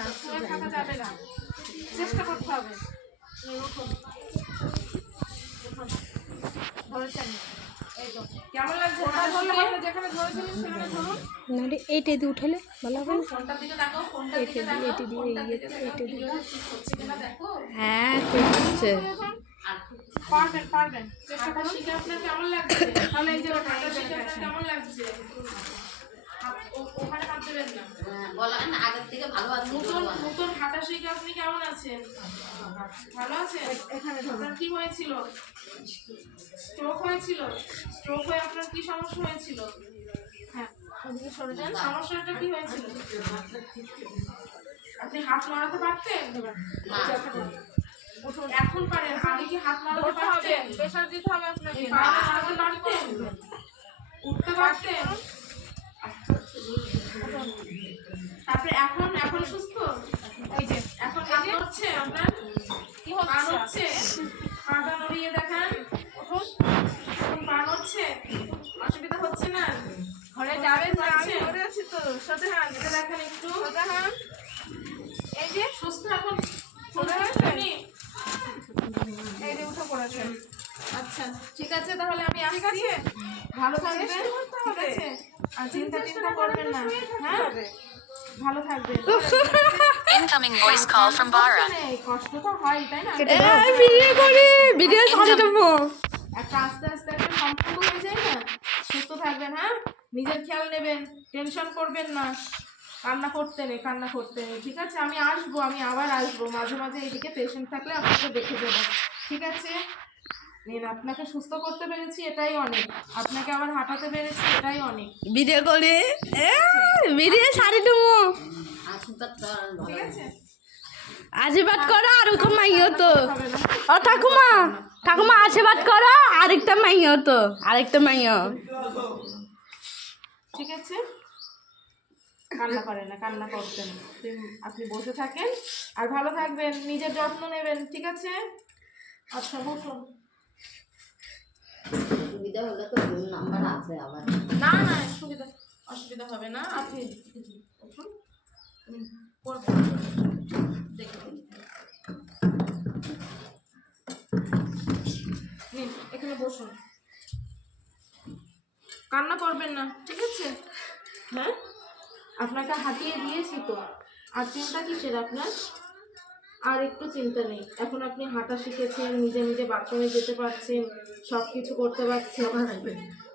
না, শুয়ে থাকা যাবে না, চেষ্টা করতে হবে। ধরেছেন, এই তো কেমন লাগছে? যেখানে ধরেছিলেন সেখানে ধরুন। না এইটা দিয়ে উঠালে ভালো হবে না। ফোনটার দিকে তাকাও, ফোনটার দিকে তাকাও, ফোনটার দিকে তাকাও, ভিডিওটা ঠিক হচ্ছে কিনা দেখো। হ্যাঁ ঠিক আছে, পারবেন পারবেন, চেষ্টা করুন। শিখে আপনার কেমন লাগছে? তাহলে এই জায়গাটা শিখে আপনার কেমন লাগছে? ওখানে হাত দেবেন না, বলেন আগের থেকে ভালো আছে। নতুন হাঁটা শিখে আপনি কেমন আছেন? ভালো আছেন? এখানে আপনার কি হয়েছিল? স্ট্রোক হয়েছিল? স্ট্রোক হয়ে আপনার কি সমস্যা হয়েছিল? হ্যাঁ, ওদিকে সরে যান। সমস্যাটা কি হয়েছিল? আপনি হাত নাড়াতে পারতেন? এখন পারেন, আগে কি হাত নাড়াতে পারতেন? প্রেসার দিতে হবে আপনাকে। নাড়াতে পারতেন? উঠতে পারতেন? তারপরে এখন এখন সুস্থ? এই যে এখন হাত নড়ছে আপনার? কি হচ্ছে? পাটা নড়িয়ে দেখান। এখন পা নড়ছে? অসুবিধা হচ্ছে না? ঘরে যাবেন না? আমি ঘরে আছি তো। সোজা হাত এটা দেখেন একটু। সোজা হাত। এই যে সুস্থ এখন সোজা হাত আপনি এই যে উঠে পড়েছেন। আচ্ছা ঠিক আছে, তাহলে আমি আসছি। ভালো থাকবেন, ঠিক আছে? আর চিন্তা করবেন না, হ্যাঁ? ভালো থাকবেন। Incoming voice call from Bara. কষ্ট তো হয়, তাই না? ভিডিও করে ভিডিও ছাড়ে দেবো। একটা আস্তে আস্তে একটা সম্পর্ক হয়ে যায় না। সুস্থ থাকবেন, হ্যাঁ? নিজের খেয়াল নেবেন, টেনশন করবেন না, কান্না করতে নেই, ঠিক আছে? আমি আবার আসবো মাঝে মাঝে। এইদিকে পেশেন্ট থাকলে আপনাকে দেখে যাবো, ঠিক আছে? আপনাকে সুস্থ করতে পেরেছি, এটাই অনেক। আপনাকে আবার হাঁটাতে পেরেছি, এটাই অনেক। ভিডিও করে ভিডিও ছাড়ে দেবো। ঠিক আছে, আশীর্বাদ করো আর ওকে মাইও তো। ও ঠাকুমা, ঠাকুমা আশীর্বাদ করো, আরেকটা মাইও তো, আরেকটা মাইও। ঠিক আছে, কান্না করে না, কান্না করতেন। আপনি বসে থাকেন আর ভালো থাকবেন, নিজের যত্ন নেবেন, ঠিক আছে? আচ্ছা বসুন। সুবিধা হলে তো ফোন নাম্বার আছে আবার। না না, অসুবিধা হবে না। আপনি বসুন, করবেন, দেখবেন। এখানে বসুন, কান্না করবেন না, ঠিক আছে? হ্যাঁ, আপনাকে হাতিয়ে দিয়েছি তো, আর চিন্তা কিসের আপনার? আর একটু চিন্তা নেই। এখন আপনি হাঁটা শিখেছেন, নিজে নিজে বাথরুমে যেতে পারছেন, সব কিছু করতে পারছেন।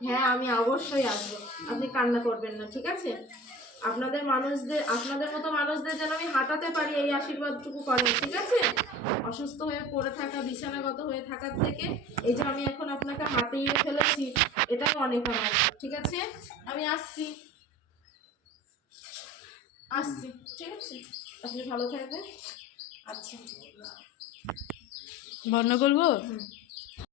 হ্যাঁ, আমি অবশ্যই আসবো। আপনি কান্না করবেন না, ঠিক আছে? আপনাদের মতো মানুষদের যেন আমি হাঁটাতে পারি, এই আশীর্বাদটুকু করেন, ঠিক আছে? অসুস্থ হয়ে পড়ে থাকা, বিছানাগত হয়ে থাকার থেকে এই যে আমি এখন আপনাকে হাঁটিয়ে ফেলেছি, এটাও অনেক আমার, ঠিক আছে? আমি আসছি, ঠিক আছে? আপনি ভালো থাকবেন। আচ্ছা, বন্ধ করবো।